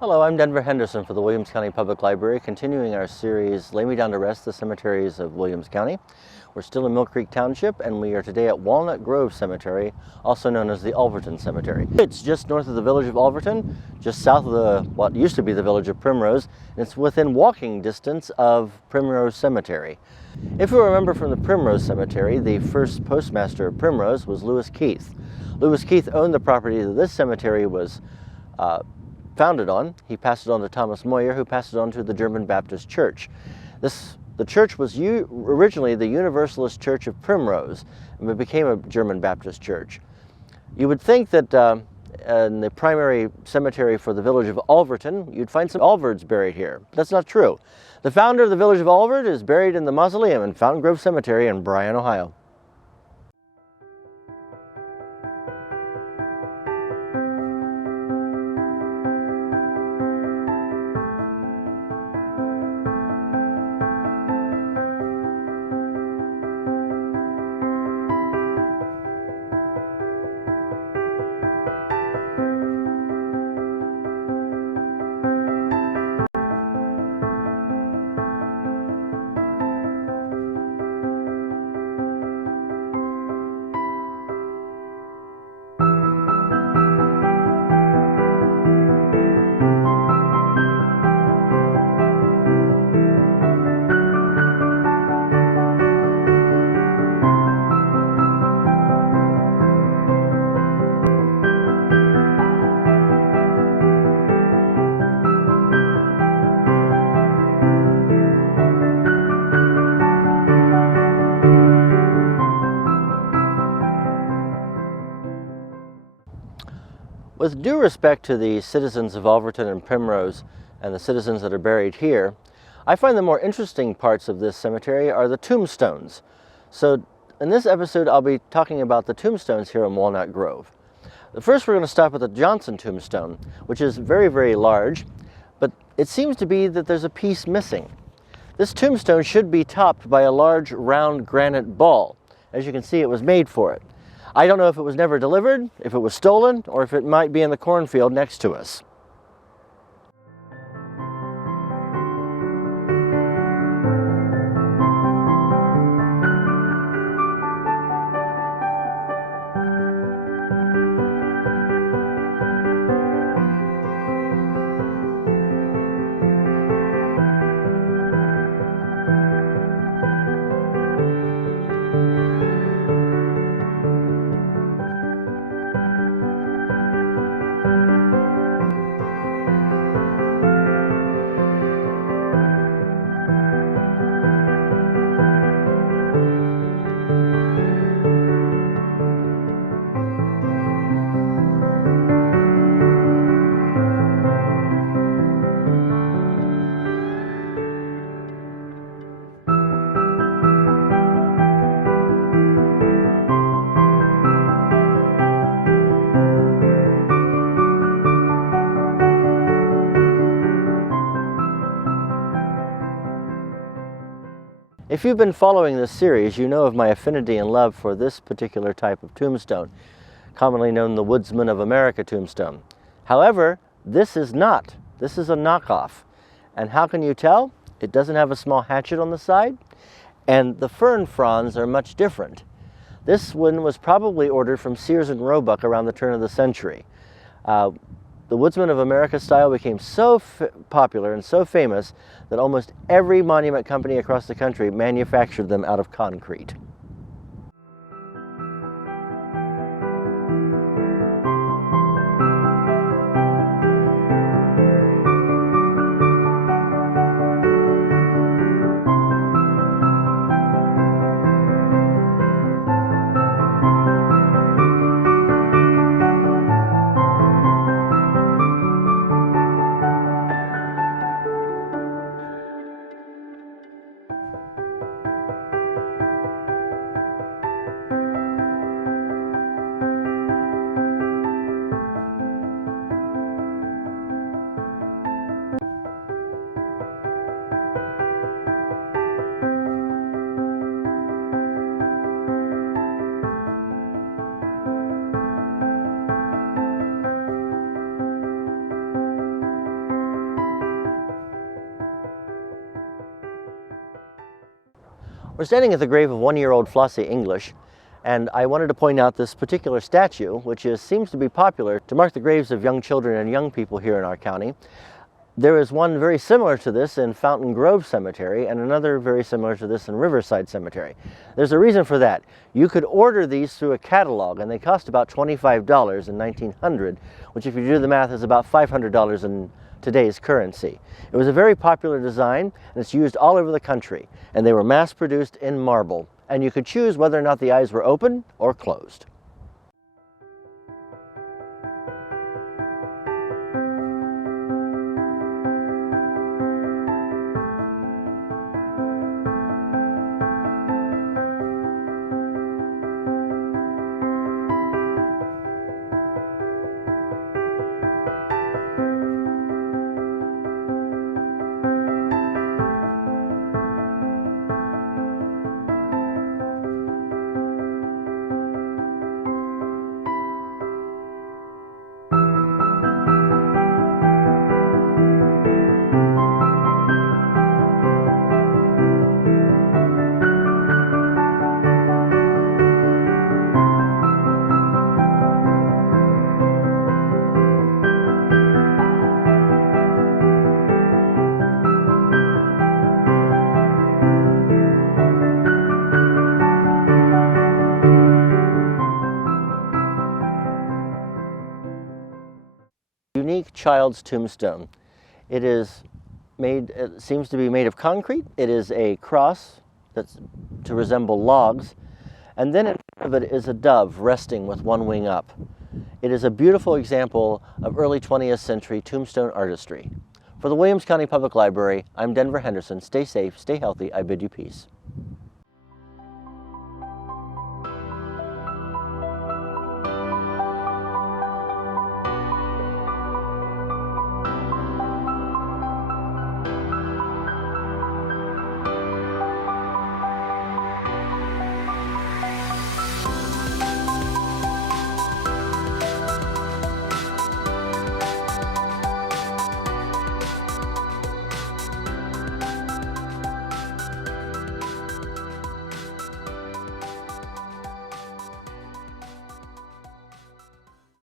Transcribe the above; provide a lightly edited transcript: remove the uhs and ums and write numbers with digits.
Hello, I'm Denver Henderson for the Williams County Public Library, continuing our series, Lay Me Down to Rest, the Cemeteries of Williams County. We're still in Mill Creek Township, and we are today at Walnut Grove Cemetery, also known as the Alverton Cemetery. It's just north of the village of Alverton, just south of what used to be the village of Primrose, and it's within walking distance of Primrose Cemetery. If you remember from the Primrose Cemetery, the first postmaster of Primrose was Lewis Keith. Lewis Keith owned the property that this cemetery was founded on. He passed it on to Thomas Moyer, who passed it on to the German Baptist Church. The church was originally the Universalist Church of Primrose, and it became a German Baptist church. You would think that in the primary cemetery for the village of Alverton, you'd find some Alverts buried here. That's not true. The founder of the village of Alvert is buried in the mausoleum in Fountain Grove Cemetery in Bryan, Ohio. With due respect to the citizens of Alverton and Primrose and the citizens that are buried here, I find the more interesting parts of this cemetery are the tombstones. So in this episode, I'll be talking about the tombstones here in Walnut Grove. First, we're going to stop at the Johnson tombstone, which is very, very large, but it seems to be that there's a piece missing. This tombstone should be topped by a large round granite ball. As you can see, it was made for it. I don't know if it was never delivered, if it was stolen, or if it might be in the cornfield next to us. If you've been following this series, you know of my affinity and love for this particular type of tombstone, commonly known the Woodsman of America tombstone. However, this is not. This is a knockoff. And how can you tell? It doesn't have a small hatchet on the side, and the fern fronds are much different. This one was probably ordered from Sears and Roebuck around the turn of the century. The Woodsman of America style became so popular and so famous that almost every monument company across the country manufactured them out of concrete. We're standing at the grave of one-year-old Flossie English, and I wanted to point out this particular statue, which seems to be popular to mark the graves of young children and young people here in our county. There is one very similar to this in Walnut Grove Cemetery and another very similar to this in Riverside Cemetery. There's a reason for that. You could order these through a catalog, and they cost about $25 in 1900, which if you do the math is about $500 in today's currency. It was a very popular design, and it's used all over the country, and they were mass-produced in marble, and you could choose whether or not the eyes were open or closed. Unique child's tombstone. It seems to be made of concrete. It is a cross that's to resemble logs, and then in front of it is a dove resting with one wing up. It is a beautiful example of early 20th century tombstone artistry. For the Williams County Public Library, I'm Denver Henderson. Stay safe, stay healthy. I bid you peace.